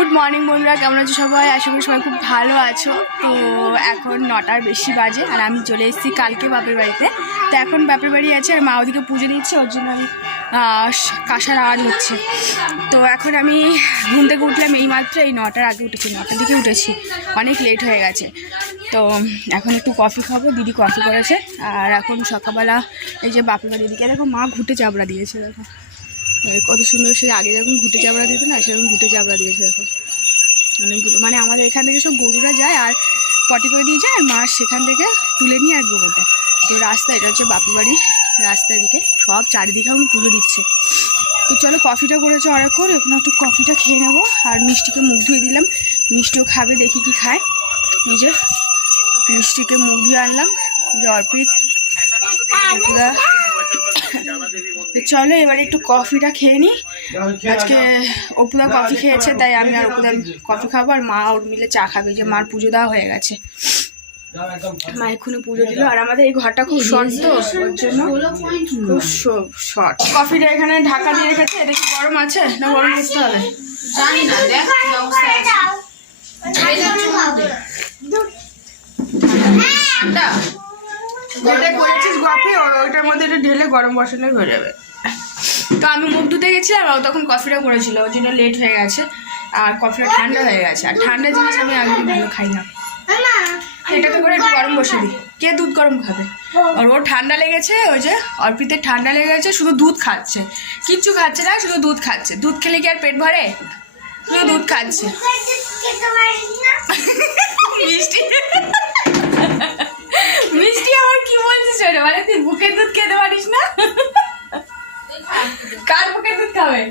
Good morning বন্ধুরা, কেমন আছো সবাই? আশা করি সবাই খুব ভালো আছো। তো এখন 9টার বেশি বাজে আর আমি চলে এসেছি কালকে বাপের বাড়িতে। তো এখন বাপের বাড়ি আছে আর মা ওদিকে পুজো দিচ্ছে, ওর জন্য আমি কাঁসার আওয়াজ হচ্ছে। তো এখন আমি ঘুম থেকে উঠলাম এইমাত্র, এই 9টার আগে উঠেছি, 9টার দিকে উঠেছি, অনেক লেট হয়ে গেছে। তো এখন একটু কফি খাবো, দিদি কফি করেছে। আর এখন সকালবেলা এই যে বাপের বাড়ির দিকে দেখো মা ঘুঁটে চাবড়া দিয়েছে, দেখো কত সুন্দর। সে আগে যখন ঘুঁটে চাবড়া দিত না, সেরকম ঘুঁটে চাবড়া দিয়েছে দেখো অনেকগুলো। মানে আমাদের এখান থেকে সব গরুরা যায় আর পটি করে দিয়ে যায়, আর মা সেখান থেকে তুলে নিয়ে আর গোবরটা। তো রাস্তা এটা হচ্ছে বাপের বাড়ি, রাস্তার দিকে সব চারিদিকে এখন পুজো দিচ্ছে। তো চলো কফিটা করেছে অনেকক্ষণ, এখন একটু কফিটা খেয়ে নেবো। আর মিষ্টিকে মুখ ধুয়ে দিলাম, মিষ্টিও খাবে, দেখি কি খায়। এই যে মিষ্টিকে মুখ ধুয়ে আনলাম, অর্পিত চলো এবারে একটু কফিটা খেয়ে নিই। আজকে অপুদা কফি খেয়েছে, তাই আমি আর অপুদা কফি খাবো, আর মা ওর মিলে চা খাবে। যে মার পুজো দেওয়া হয়ে গেছে, মা এক্ষুনি পুজো দিল। আর আমাদের এই ঘরটা খুব শর্ট, তো ওর জন্য খুব শর্ট। কফিটা এখানে ঢাকা দিয়ে রেখেছে, এটা কি গরম আছে না গরম করতে হবে জানি না। দেখ ঠান্ডা যেটা করেছিস কফি, ওইটার মধ্যে এটা ঢেলে গরম বসানো হয়ে যাবে। তো আমি মুখ ধুতে গেছিলাম, আর তখন কফিটা করেছিল, ওই জন্য লেট হয়ে গেছে। আর কফিটা ঠান্ডা হয়ে গেছে, আর ঠান্ডা জিনিস আমি আগে ভালো খাই না। এটাতে করে একটু গরম বসে দিই, কে দুধ গরম খাবে? আর ওর ঠান্ডা লেগেছে, ওই যে অর্পিতের ঠান্ডা লেগেছে, শুধু দুধ খাচ্ছে, কিচ্ছু খাচ্ছে না, শুধু দুধ খাচ্ছে। দুধ খেলে কি আর পেট ভরে? শুধু দুধ খাচ্ছে। মিষ্টি মিষ্টি আমার কি বলছিস ওটা? মানে তুই বুকের দুধ খেতে পারিস না? কার বুকের দুধ খাবে?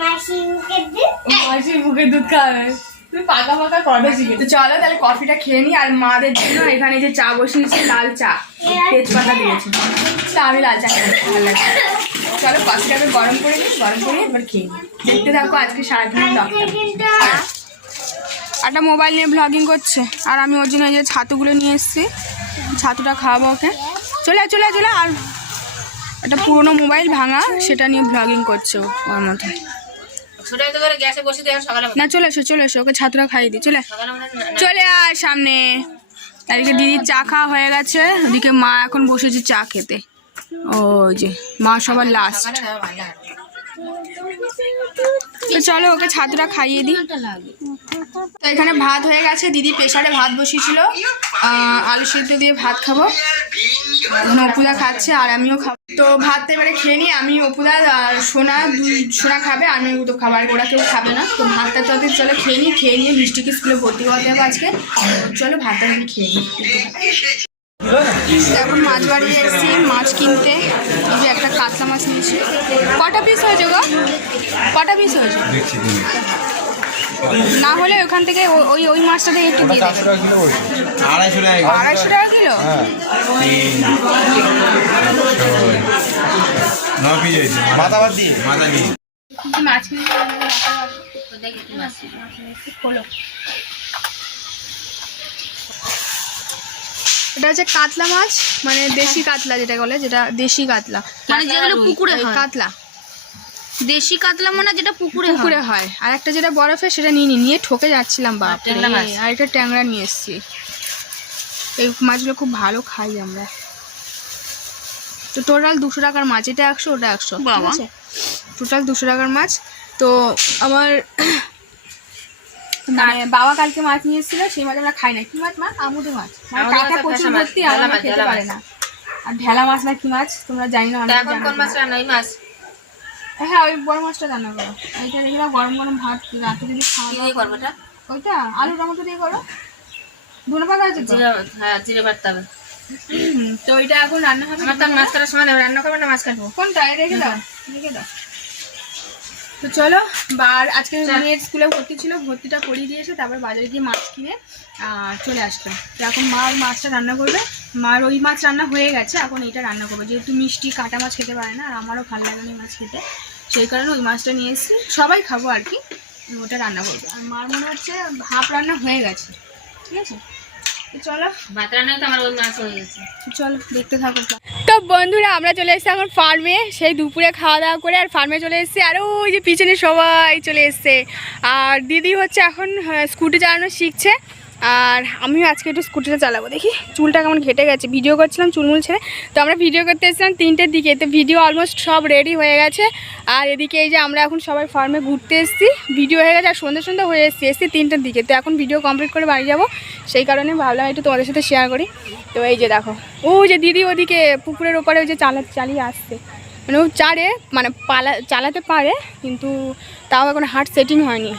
মাসির বুকের দুধ খাবে। তুই পাকা পাকা কথা শিখে। তো চলো তাহলে কফিটা খেয়ে নি। আর মাদের জন্য এখানে যে চা বসিয়েছি, লাল চা, তেজপাতা দিয়েছি। তা আমি লাল চা খেতে ভালো লাগছে। চলো কফিটাকে গরম করে নিই, গরম করে এবার খেয়ে নিই। দেখতে থাকো আজকে সারাদিন ব্লগটা। একটা মোবাইল নিয়ে ব্লগিং করছে, আর আমি ওর জন্য এই যে ছাতুগুলো নিয়ে এসেছি, ছাতুটা খাওয়াবো ওকে। চলে চলে চলে। আর একটা পুরোনো মোবাইল ভাঙা, সেটা নিয়ে ব্লগিং করছে ওর মধ্যে। না চলে এসো চলে এসো, ওকে ছাতুটা খাইয়ে দিই। চলে চলে আয় সামনে। এদিকে দিদির চা খাওয়া হয়ে গেছে, ওদিকে মা এখন বসেছে চা খেতে। ওই যে মা সবার লাস্ট। তো চলো ওকে ছাতুটা খাইয়ে দিই। তো এখানে ভাত হয়ে গেছে, দিদি প্রেসারে ভাত বসিয়েছিল, আলু সিদ্ধ দিয়ে ভাত খাবো। এখন অপুদা খাচ্ছে আর আমিও খাবো। তো ভাতটা এবারে খেয়ে নিই। আমি, অপুদা আর সোনা খাবে, আমি তো খাবার, ওরা কেউ খাবে না। তো ভাতটা তো চলো খেয়ে নিই, খেয়ে নিয়ে মিষ্টিকে স্কুলে ভর্তি করতে হবে আজকে। চলো ভাতটা আমি খেয়ে নিই। এখন মাছ বাড়ি এসেছি মাছ কিনতে। এই যে একটা কাতলা মাছ নিয়েছি। কটা পিস হয়েছে গো? কটা পিস হয়েছে? না হলে ওখান থেকে ওই মাছটা থেকে একটু দিয়ে দেবে। 250 টাকা কিলো। মাছ কিনে এটা হচ্ছে কাতলা মাছ, মানে দেশি কাতলা যেটা বলে, যেটা দেশি কাতলা, মানে যেগুলো পুকুরে হয়। কাতলা দেশি কাতলা মানে যেটা পুকুরে হয়। আর একটা যেটা বরফে, সেটা নিয়ে ঠকে যাচ্ছিলাম বাপ। আর এটা ট্যাংরা নিয়ে এসছি। এই মাছগুলো খুব ভালো খাই আমরা। তো টোটাল 200 টাকার মাছ, এটা 100 ওটা 100, ঠিক আছে? টোটাল 200 টাকার মাছ। তো আমার মানে বাবা কালকে মাছ নিয়ে এসেছিল, সেই মাছ আমরা খাই না। কি মাছ? মা আমুদে মাছ, মানে কাঁটা প্রচুর ভর্তি, আমরা খেতে পারে না। আর ঢেলা মাছ না কি মাছ তোমরা জানি না। হ্যাঁ ওই বড় মাছটা রান্না করো। এইটা রেখে দাও, গরম গরম ভাত রাতে যদি খাওয়া করবো। ওইটা আলু টমেটো দিয়ে করো। ধনে পাতা আছে তো? হ্যাঁ জিরে বাটতে হবে। তো ওইটা এখন রান্না হবে। মাছ কাটার সময় রান্না করবে না, মাছ কাটবো। কোনটা? রেখে দাও, রেখে দাও। তো চলো, আজকে মেয়ের স্কুলে ভর্তি ছিল, ভর্তিটা করিয়ে দিয়েছে, তারপর বাজারে গিয়ে মাছ কিনে চলে আসলাম। তো এখন মা ওই মাছটা রান্না করবে। মার ওই মাছ রান্না হয়ে গেছে, এখন এইটা রান্না করবে। যেহেতু মিষ্টি কাটা মাছ খেতে পারে না, আর আমারও ভালো লাগে না মাছ খেতে, সেই কারণে ওই মাছটা নিয়ে এসেছি। সবাই খাবো আর কি, ওটা রান্না করবে। আর মার মনে হচ্ছে হাফ রান্না হয়ে গেছে, ঠিক আছে? চলো ভাত রান্না তো আমার ওই মাছ হয়ে গেছে। চলো দেখতে থাকো। তো বন্ধুরা আমরা চলে এসেছি এখন ফার্মে, সেই দুপুরে খাওয়া দাওয়া করে আর ফার্মে চলে এসেছি। আর ওই যে পিছনে সবাই চলে এসছে, আর দিদি হচ্ছে এখন স্কুটি চালানো শিখছে, আর আমিও আজকে একটু স্কুটিটা চালাবো। দেখি চুলটা কেমন ঘেটে গেছে, ভিডিও করছিলাম চুলমুল ছেড়ে, তো আমরা ভিডিও করতে এসেছিলাম 3টের দিকে, তো ভিডিও অলমোস্ট সব রেডি হয়ে গেছে। আর এদিকে এই যে আমরা এখন সবাই ফার্মে ঘুরতে এসেছি, ভিডিও হয়ে গেছে, আর সন্ধ্যে হয়ে এসেছি 3টের দিকে। তো এখন ভিডিও কমপ্লিট করে বাড়ি যাবো, সেই কারণে ভাবলাম একটু তোমাদের সাথে শেয়ার করি। তো এই যে দেখো ও যে দিদি ওদিকে পুকুরের ওপারে ওই যে চালিয়ে আসছে, মানে ও মানে চালাতে পারে, কিন্তু তাও এখন হাত সেটিং হয়নি।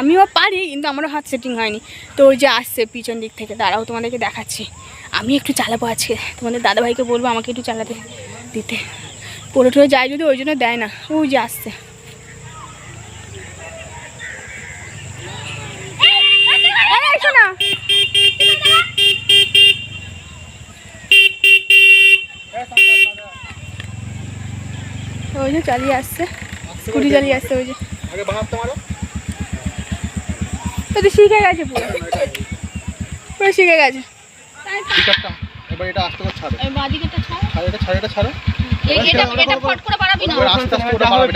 আমিও পারি কিন্তু আমারও হাত সেটিং হয়নি। তো ওই যে আসছে পিছন দিক থেকে, দাঁড়াও তোমাদেরকে দেখাচ্ছি। আমি একটু চালাবো আজকে, তোমাদের দাদাভাইকে বলবো আমাকে একটু চালাতে দিতে, পড়ে ঠরে যায় যদি ওই জন্য দেয় না। ওই যে আসছে, না ওই যে চালিয়ে আসছে, স্কুটি চালিয়ে আসছে, ওই যে তো শিখে গেছে, পুরো শিখে গেছে। এবার এটা আস্তে করে ছাড়ো, বাদিকেটা ছাড়, এটা ছাড়ো, এটা ছাড়ো। এটা ফট করে বাড়াবি না, এবার আস্তে আস্তে ওটা বাড়াবে,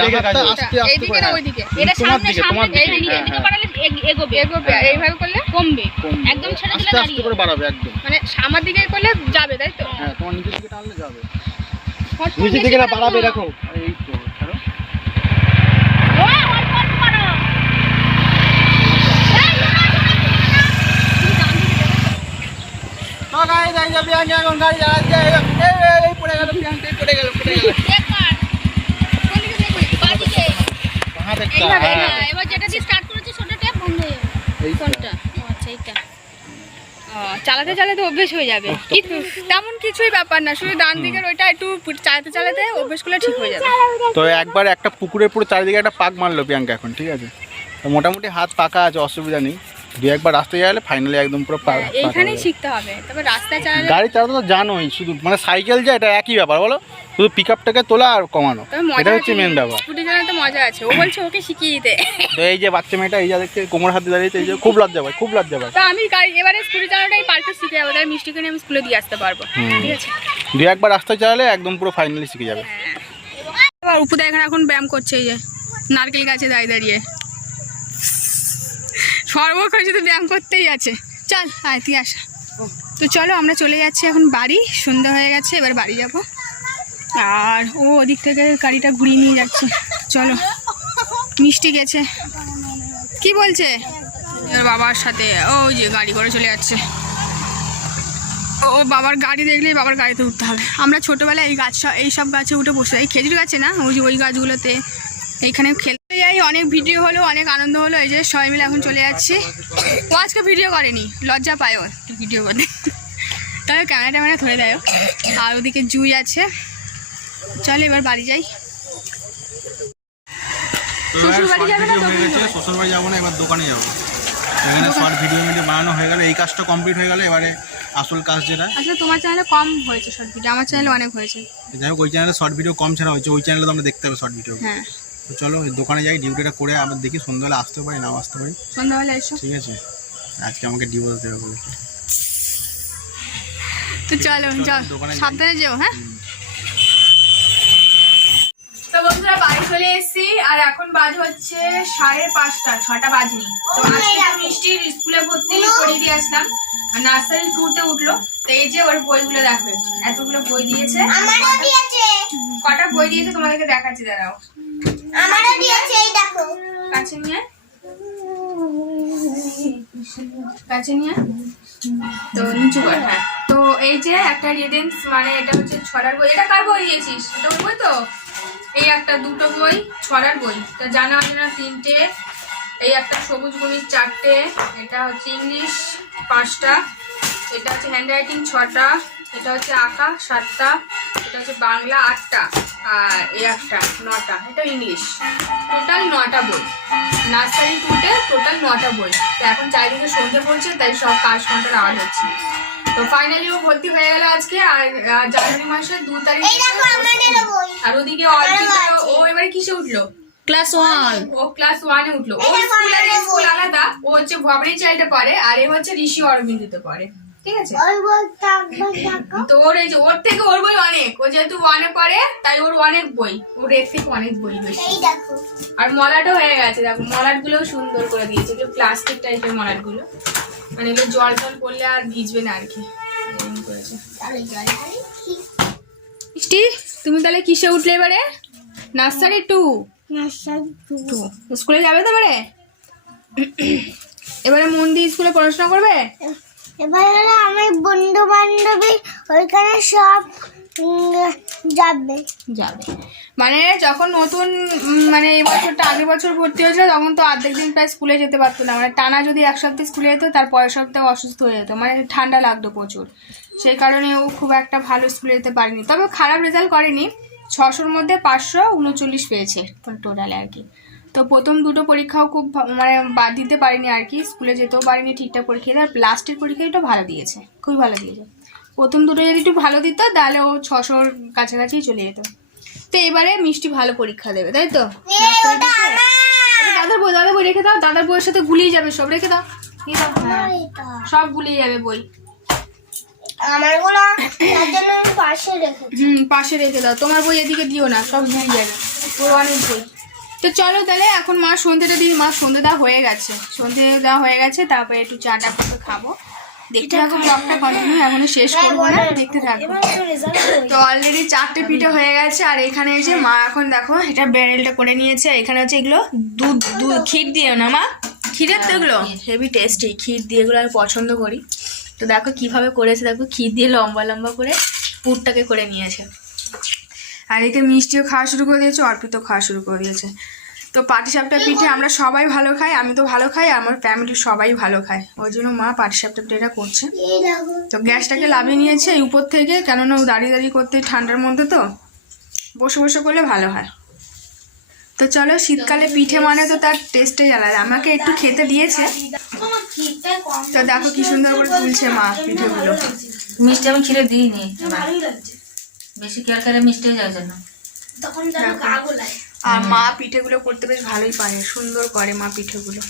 আস্তে আস্তে এইদিকে করে। না ওইদিকে, এটা তোমার সামনে দিকে, সামনে তোমার দিকে। এইদিকে বাড়ালে এগোবে এগোবে, আর এইভাবে করলে কমবে, কমবে। একদম ছেড়ে দিলে আস্তে আস্তে দাঁড়িয়ে করে বাড়াবে একদম। মানে আমার দিকে করলে যাবে, তাই তো? হ্যাঁ, তোমার নিচের দিকে টানলে যাবে। ফট করে নিচের দিকে না বাড়াবে, না। দেখো এই তো ছাড়ো। অল্প অল্প করো। তো গাড়ি যাই যাবে, আমি এখন গাড়ি চালাচ্ছি। এই পড়ে গেল, পিয়াংটাই পড়ে গেল। একবার বাদিকে হাত একটা, এইভাবে, হ্যাঁ। এবার যেটা দিয়ে স্টার্ট করেছিস ওটা ট্যাপ বন্ধ হয়ে যাবে। এই তো। কোনটা? ও আচ্ছা এইটা। চালাতে চালাতে অভ্যেস হয়ে যাবে, তেমন কিছুই ব্যাপার না, শুধু ডান দিকের ওইটা একটু চালাতে চালাতে অভ্যেস করলে ঠিক হয়ে যাবে। তো একবার একটা পুকুরের পুরো চারিদিকে একটা পাক মারলো প্রিয়াঙ্কা এখন, ঠিক আছে? তো মোটামুটি হাত পাকা আছে, অসুবিধা নেই। একবার রাস্তায় গেলে ফাইনালি একদম পুরো এইখানেই শিখতে হবে, তবে রাস্তায় চালালে গাড়ি চালাতে তো জানোই, শুধু মানে সাইকেল যায় এটা একই ব্যাপার, বলো? শুধু পিক আপটাকে তোলা আর কমানো, তবে মজা এটা হচ্ছে মেন ব্যাপার। স্কুটি চালাতে মজা আছে, ও বলছে ওকে শিখিয়ে দিতে। তো এই যে বাচ্চা মেয়েটা এই যা দেখতে কোমর হাতে দাঁড়িয়েছে, এই যে খুব লজ্জা পায়, খুব লজ্জা পায়। তো আমি এবারে স্কুটি চালানোটাই পারফেক্ট শিখে যাবো, তাই মিষ্টিকে নিয়ে আমি স্কুলে দিয়ে আসতে পারবো, ঠিক আছে? একবার রাস্তায় চালালে একদম পুরো ফাইনালি শিখে যাবে। এবার উপদা এখন ব্যায়াম করছে, এই যে নারকেল গাছে দাঁড়িয়ে দাঁড়িয়ে সর্বক্ষণ শুধু ব্যায়াম করতেই আছে। চল আয় তুই আসা। তো চলো আমরা চলে যাচ্ছি এখন বাড়ি, সন্ধ্যা হয়ে গেছে, এবার বাড়ি যাব। আর ও ওদিক থেকে গাড়িটা ঘুরিয়ে নিয়ে যাচ্ছে। চলো, মিষ্টি গেছে, কি বলছে ওর বাবার সাথে, ওই যে গাড়ি করে চলে যাচ্ছে। ও বাবার গাড়ি দেখলেই বাবার গাড়িতে উঠতে হবে। আমরা ছোটোবেলায় এই সব গাছে উঠে বসে, এই খেজুর গাছে না, ওই যে ওই গাছগুলোতে এইখানে খেলতে যাই, অনেক ভিডিও হলো, অনেক আনন্দ হলো। এই যে সবাই মিলে এখন চলে যাচ্ছি। ও আজকে ভিডিও করেনি, লজ্জা পায় ও ভিডিও করতে, তবে ক্যামেরা ট্যামেরা ধরে দেয়। আর ওদিকে জুই আছে। চল এবার বাড়ি যাই। শ্বশুর বাড়ি যাবে না? শ্বশুর বাড়ি যাবো না, এবার দোকানে যাবো। এখানে শর্ট ভিডিও বানানো হয়ে গেলে, এই কাজটা কমপ্লিট হয়ে গেলে, এবারে আসল কাজ যেটা। আসলে তোমার চ্যানেলে কম হয়েছে শর্ট ভিডিও, আমার চ্যানেলে অনেক হয়েছে। যাই হোক, ওই চ্যানেলে শর্ট ভিডিও কম ছাড়া হয়েছে, ওই চ্যানেলে তো আমরা দেখতে হবে শর্ট ভিডিও। হ্যাঁ, তো চলো ওই দোকানে যাই, ডিউটিটা করে আবার দেখি সন্ধ্যাবেলা আসতে পারি নাও আসতে পারি। সন্ধ্যাবেলা এসো, ঠিক আছে? আজকে আমাকে ডিভোর্স দেবে বলে। তো চলো চল, দোকানে যাই। সাবধানে যেও। হ্যাঁ, তো বন্ধুরা বাড়ি চলে এসেছি, আর এখন বাজ হচ্ছে 5:30, 6টা বাজেনি। তো আজকে তো মিষ্টির স্কুলে ভর্তি করিয়ে দিয়ে আসলাম, নার্সারি 2তে উঠলো। তো এই যে ওর বইগুলো দেখো, এতগুলো বই দিয়েছে। আমারও দিয়েছে, কটা বই দিয়েছে তোমাদেরকে দেখাচ্ছি, দাঁড়াও। আমারও দিয়েছে, এই দেখো। কাছে নিয়ে তো নিচু কর। হ্যাঁ, তো এই যে একটা রিডেন্স, মানে এটা হচ্ছে ছড়ার বই। এটা কার বই দিয়েছিস? এটা ওর বই তো। এই একটা, দুটো বই, ছড়ার বই। তো জানা অজানা 3টে, এই একটা সবুজ গণিত 4টে, এটা হচ্ছে ইংলিশ 5টা, এটা হচ্ছে হ্যান্ড রাইটিং 6টা, এটা হচ্ছে আঁকা 7টা, এটা হচ্ছে বাংলা 8টা, আর এই একটা 9টা, এটা ইংলিশ। টোটাল 9টা বই। নার্সারি 2তে টোটাল 9টা বই। তো এখন চারিদিকে সন্ধে পড়ছে, তাই সব কাজ ঘন্টার আওয়াজ হচ্ছে। তো ফাইনালি ও ভর্তি হয়ে গেল আজকে, আর জানুয়ারি মাসের 2 তারিখ। এই দেখো আমাদেরও বই। আর ওদিকে অর্পিতা, ও এবারে কিসে উঠলো? ক্লাস 1। ও ক্লাস 1-এ উঠলো। ও স্কুল আলাদা, ও হচ্ছে ভবানী চাইল্ডে পড়ে, আর এ হচ্ছে ঋষি অরবিন্দুতে পড়ে। ঠিক আছে? দেখো তো ওর এই যে ওর থেকে ওর বই অনেক, ও যেহেতু ওয়ানে পড়ে তাই ওর অনেক বই, ওর এর থেকে অনেক বই বেশি। এই দেখো আর মলাটও হয়ে গেছে, দেখো মলাট গুলোও সুন্দর করে দিয়েছে, এগুলো প্লাস্টিক টাইপের মলাট গুলো, মানে এগুলো জল টল পড়লে আর ভিজবে না আর কি, এরকম করেছে। মিষ্টি, তুমি তাহলে কিসে উঠলে এবারে? নার্সারি 2 স্কুলে যাবে তো এবারে? এবারে মন দিয়ে স্কুলে পড়াশোনা করবে? এবারে আমার বন্ধু বান্ধবী ওইখানে সব যাবে যাবে মানে যখন নতুন মানে এই বছরটা আগের বছর ভর্তি হয়েছিল তখন তো অর্ধেক দিন প্রায় স্কুলে যেতে পারতো না, মানে টানা যদি এক সপ্তাহ স্কুলে যেত তার পরের সপ্তাহে অসুস্থ হয়ে যেত, মানে ঠান্ডা লাগতো প্রচুর, সেই কারণে ও খুব একটা ভালো স্কুলে যেতে পারেনি, তবে খারাপ রেজাল্ট করেনি, 600-র মধ্যে 539 পেয়েছে টোটালে আর কি। তো প্রথম দুটো পরীক্ষাও খুব মানে বাদ দিতে পারিনি আর কি, স্কুলে যেতেও পারিনি ঠিকঠাক পরীক্ষা দিতে, আর লাস্টের পরীক্ষাটা ভালো দিয়েছে, খুবই ভালো দিয়েছে। প্রথম দুটো যদি একটু ভালো দিত তাহলে ও 600-র কাছাকাছি চলে যেত। তো এবারে মিষ্টি ভালো পরীক্ষা দেবে, তাই তো? দাদার বই রেখে দাও, দাদার বইয়ের সাথে গুলিয়ে যাবে সব, রেখে দাও, নিয়ে দাও, হ্যাঁ সব গুলিয়ে যাবে বই। আমারগুলো তার জন্য আমি পাশে রেখেছি। পাশে রেখে দাও, তোমার বই এদিকে দিও না, সব গুলিয়ে যাবে, ওর অনেক বই। তো চলো তাহলে এখন মা সন্ধ্যেটা দিই, মা সন্ধ্যে দেওয়া হয়ে গেছে, সন্ধ্যে দেওয়া হয়ে গেছে, তারপরে একটু চাটা করে খাবো। দেখতে থাকো ব্লগটা কন্টিনিউ, এখনো শেষ করবো না, দেখতে থাকো। তো অলরেডি 4টে পিঠে হয়ে গেছে, আর এখানে যে মা এখন দেখো এটা বেরেলটা করে নিয়েছে, এখানে হচ্ছে এগুলো দুধ ক্ষীর দিয়ে না মা, ক্ষীরের তো এগুলো হেভি টেস্টি, ক্ষীর দিয়ে এগুলো আমি পছন্দ করি। তো দেখো কিভাবে করেছে, দেখো ক্ষীর দিয়ে লম্বা লম্বা করে পুরটাকে করে নিয়েছে, আর একে মিষ্টিও খাওয়া শুরু করে দিয়েছে, অর্পিতও খাওয়া শুরু করে দিয়েছে। তো পাটিসাপটা পিঠে আমরা সবাই ভালো খাই, আমি তো ভালো খাই, আমার ফ্যামিলির সবাই ভালো খায়, ওই জন্য মা পাটিসাপটা পিঠেটা করছে। এই দেখো তো গ্যাসটাকে লাভিয়ে নিয়েছে এই উপর থেকে, কেননা ও দাঁড়িয়ে দাঁড়িয়ে করতে ঠান্ডার মধ্যে তো বসে বসে করলে ভালো হয়। তো চলো, শীতকালে পিঠে মানে তো তার টেস্টই আলাদা, আমাকে একটু খেতে দিয়েছে। তো দেখো কি সুন্দর করে তুলছে মা পিঠেগুলো। মিষ্টি আমি খিরে দিইনি, বেশি কেয়ার করে মিষ্টি হয়ে যাওয়ার জন্য। আর মা পিঠেগুলো করতে বেশ ভালোই পারে, সুন্দর করে মা পিঠেগুলো।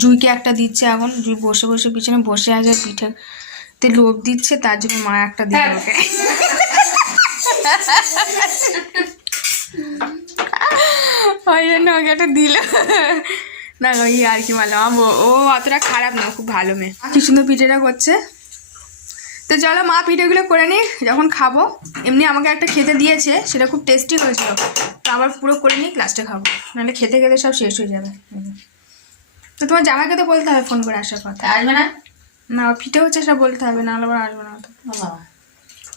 জুইকে একটা দিচ্ছে এখন, জুই বসে বসে পিছনে বসে আছে, পিঠেতে লোভ দিচ্ছে, তার জন্য মা একটা দিল ওকে। ওই জন্য ওকে একটা দিল না, ওই আর কি বললাম, ও অতটা খারাপ না, খুব ভালো মেয়ে। কি সুন্দর পিঠেটা করছে। তো চলো মা পিঠেগুলো করে নিই, যখন খাবো। এমনি আমাকে একটা খেতে দিয়েছে, সেটা খুব টেস্টি হয়েছিল, তো আবার পুরো করে নিই, লাস্টে খাবো, নাহলে খেতে খেতে সব শেষ হয়ে যাবে। তো তোমার জামাইকে তো বলতে হবে ফোন করে আসার কথা। আসবে না? না পিঠে হচ্ছে সব বলতে হবে, নাহলে আবার আসবে না তো। বাবা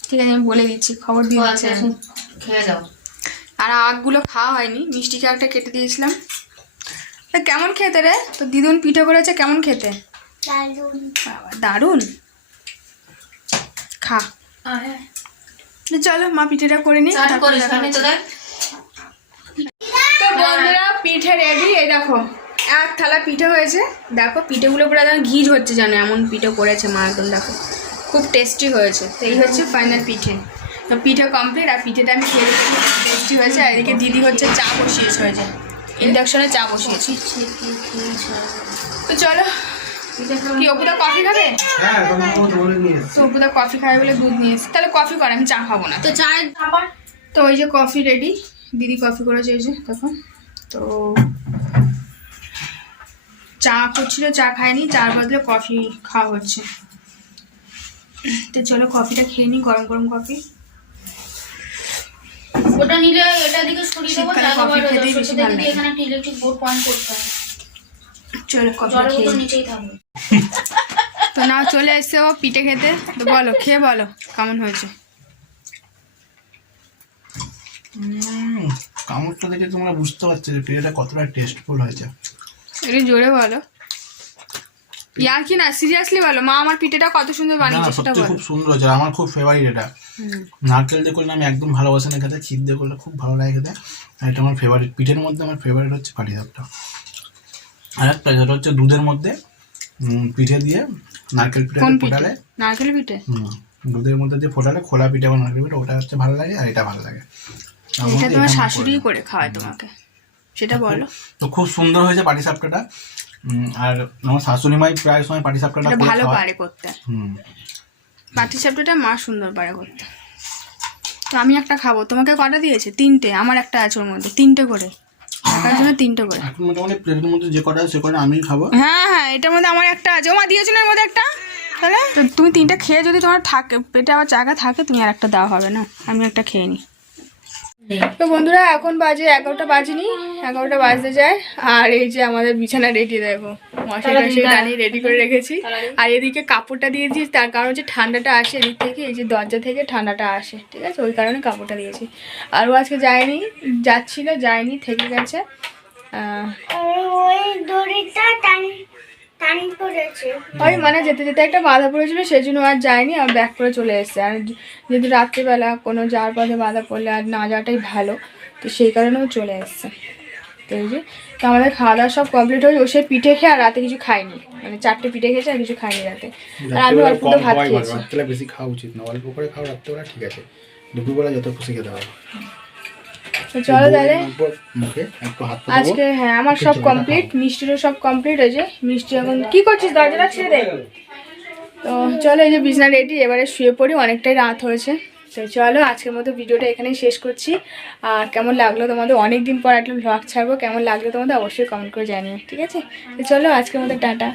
ঠিক আছে, আমি বলে দিচ্ছি, খবর দিয়ে দিচ্ছি। খেয়ে যাও। আর আগগুলো খাওয়া হয়নি, মিষ্টিকে একটা কেটে দিয়েছিলাম। তা কেমন খেতে রে? তো দিদুন পিঠে করেছে, কেমন খেতে? বাবা দারুণ, খা। চলো মা পিঠেটা করে নি। তো বন্ধুরা পিঠে রেডি, এই দেখো এক থালা পিঠে হয়েছে, দেখো পিঠেগুলো পুরো একদম ঘি হচ্ছে জানো, এমন পিঠে করেছে মা একদম, দেখো খুব টেস্টি হয়েছে। তো এই হচ্ছে ফাইনাল পিঠে। তো পিঠে কমপ্লিট, আর পিঠেটা আমি খেয়ে দেখি খুব টেস্টি হয়েছে। আর এদিকে দিদি হচ্ছে চা বসিয়েছে, হয়েছে ইন্ডাকশনে চা বসিয়েছি। তো চলো, কি অপুদা কফি খাবে? তো অপুদা কফি খাবে বলে দুধ নিয়ে এসেছি, তাহলে কফি করে, আমি চা খাবো না। তো চায়ের তো ওই যে কফি রেডি, দিদি কফি করেছে এই যে দেখো। তো চা করছিল, চা খায়নি, চার বদলে কফি খাওয়া হচ্ছে। তো চলো কফিটা খেয়ে নিই, গরম গরম কফি। ওটা নিলে এটা দিকে সরিয়ে দেবো, শীতকালে কফি খেতেই বেশি ভালো লাগে। এখানে একটা ইলেকট্রিক বোর্ড পয়েন্ট করতে হবে, চলো কফি জলের খেয়ে বোতল নিই। নিচেই থাকবে। তো না চলে এসছে ও পিঠে খেতে, তো বলো খেয়ে বলো কেমন হয়েছে। কামড়টা দেখে তোমরা বুঝতে পারছো যে পিঠাটা কতটা টেস্টফুল হয়েছে। একটু জোরে বলো, ইয়ার কি না সিরিয়াসলি বলো, মা আমার পিঠেটা কত সুন্দর না বানিয়েছে সেটা সত্যি বলো। খুব সুন্দর হয়েছে, আমার খুব ফেভারিট এটা। নারকেল দিয়ে করলে আমি একদম ভালোবাসি না খেতে, ক্ষীর দিয়ে করলে খুব ভালো লাগে খেতে, আর এটা আমার ফেভারিট। পিঠের মধ্যে আমার ফেভারিট হচ্ছে পাটিসাপটা। আর একটা যেটা হচ্ছে দুধের মধ্যে পিঠে দিয়ে নারকেল পিঠে কোন পিঠে? ফোটালে, নারকেল পিঠে। দুধের মধ্যে দিয়ে ফোটালে খোলা পিঠে বা নারকেল পিঠে, ওটা হচ্ছে ভালো লাগে, আর এটা ভালো লাগে। তার এটা মধ্যে তোমার এটা আমার শাশুড়ি favorite। করে খাওয়ায় তোমাকে। সেটা বলো। তো খুব সুন্দর হয়েছে পাটিসাপটাটা। আর আমার শাশুড়ি মাই প্রায় সময় পাটিসাপটাটা এটা করে ভালো খাওয়ায়। পারে করতে, হুম। পাটিসাপটাটা মা সুন্দর পারে করতে। তো আমি একটা খাবো, তোমাকে কটা দিয়েছে? 3টে, আমার একটা আছে ওর মধ্যে, 3টে করে, তার জন্য 3টে করে। এখন মোটামুটি প্লেটের মধ্যে যে কটা আছে সে কটা আমি খাবো। হ্যাঁ হ্যাঁ, এটার মধ্যে আমার একটা আছে, ও মা দিয়েছে না এর মধ্যে একটা। তাহলে তো তুমি 3টে খেয়ে যদি তোমার থাকে পেটে আবার জায়গা থাকে, তুমি আর একটা দেওয়া হবে না, আমি একটা খেয়ে নিই। তো বন্ধুরা এখন বাজে 11টা বাজেনি, 11টা বাজতে যায়। আর এই যে আমাদের বিছানা রেডি, দেখো মশারি টশারি টানিয়ে রেডি করে রেখেছি। আর এদিকে কাপড়টা দিয়েছি, তার কারণ হচ্ছে ঠান্ডাটা আসে এদিক থেকে, এই যে দরজা থেকে ঠান্ডাটা আসে, ঠিক আছে, ওই কারণে কাপড়টা দিয়েছি। আর ও আজকে যায়নি, যাচ্ছিল যায়নি, থেকে গেছে। ওই দড়িটা টানি পড়েছে। ওই মানে যেতে যেতে একটা বাধা পড়েছিল, সেই জন্য আর যায়নি, আর ব্যাক করে চলে এসেছে। আর যদি রাত্রিবেলা কোনো যাওয়ার পথে বাধা পড়লে আর না যাওয়াটাই ভালো, তো সেই কারণেও চলে এসছে। তো এই যে, তো আমাদের খাওয়া দাওয়া সব কমপ্লিট হয়েছে। ও সে পিঠে খেয়ে আর রাতে কিছু খাইনি, মানে 4টে পিঠে খেয়েছে আর কিছু খাইনি রাতে। আর আমি অল্প তো ভাত খেয়েছি। রাত্রেবেলা বেশি খাওয়া উচিত না, অল্প করে খাও রাত্রেবেলা, ঠিক আছে, দুপুরবেলা যত খুশি খেতে হবে। তো চলো তাহলে মুখে একটু হাত আজকে, হ্যাঁ আমার সব কমপ্লিট, মিষ্টিরও সব কমপ্লিট হয়েছে। মিষ্টি এখন কি করছিস, দরজাটা ছেড়ে দে। তো চলো, এই যে বিছানা রেডি, এবারে শুয়ে পড়ি, অনেকটাই রাত হয়েছে। তো চলো আজকের মতো ভিডিওটা এখানেই শেষ করছি। আর কেমন লাগলো তোমাদের, অনেক দিন পর একটা ভ্লগ ছাড়বো, কেমন লাগলো তোমাদের অবশ্যই কমেন্ট করে জানিও, ঠিক আছে। তো চলো আজকের মতো টাটা।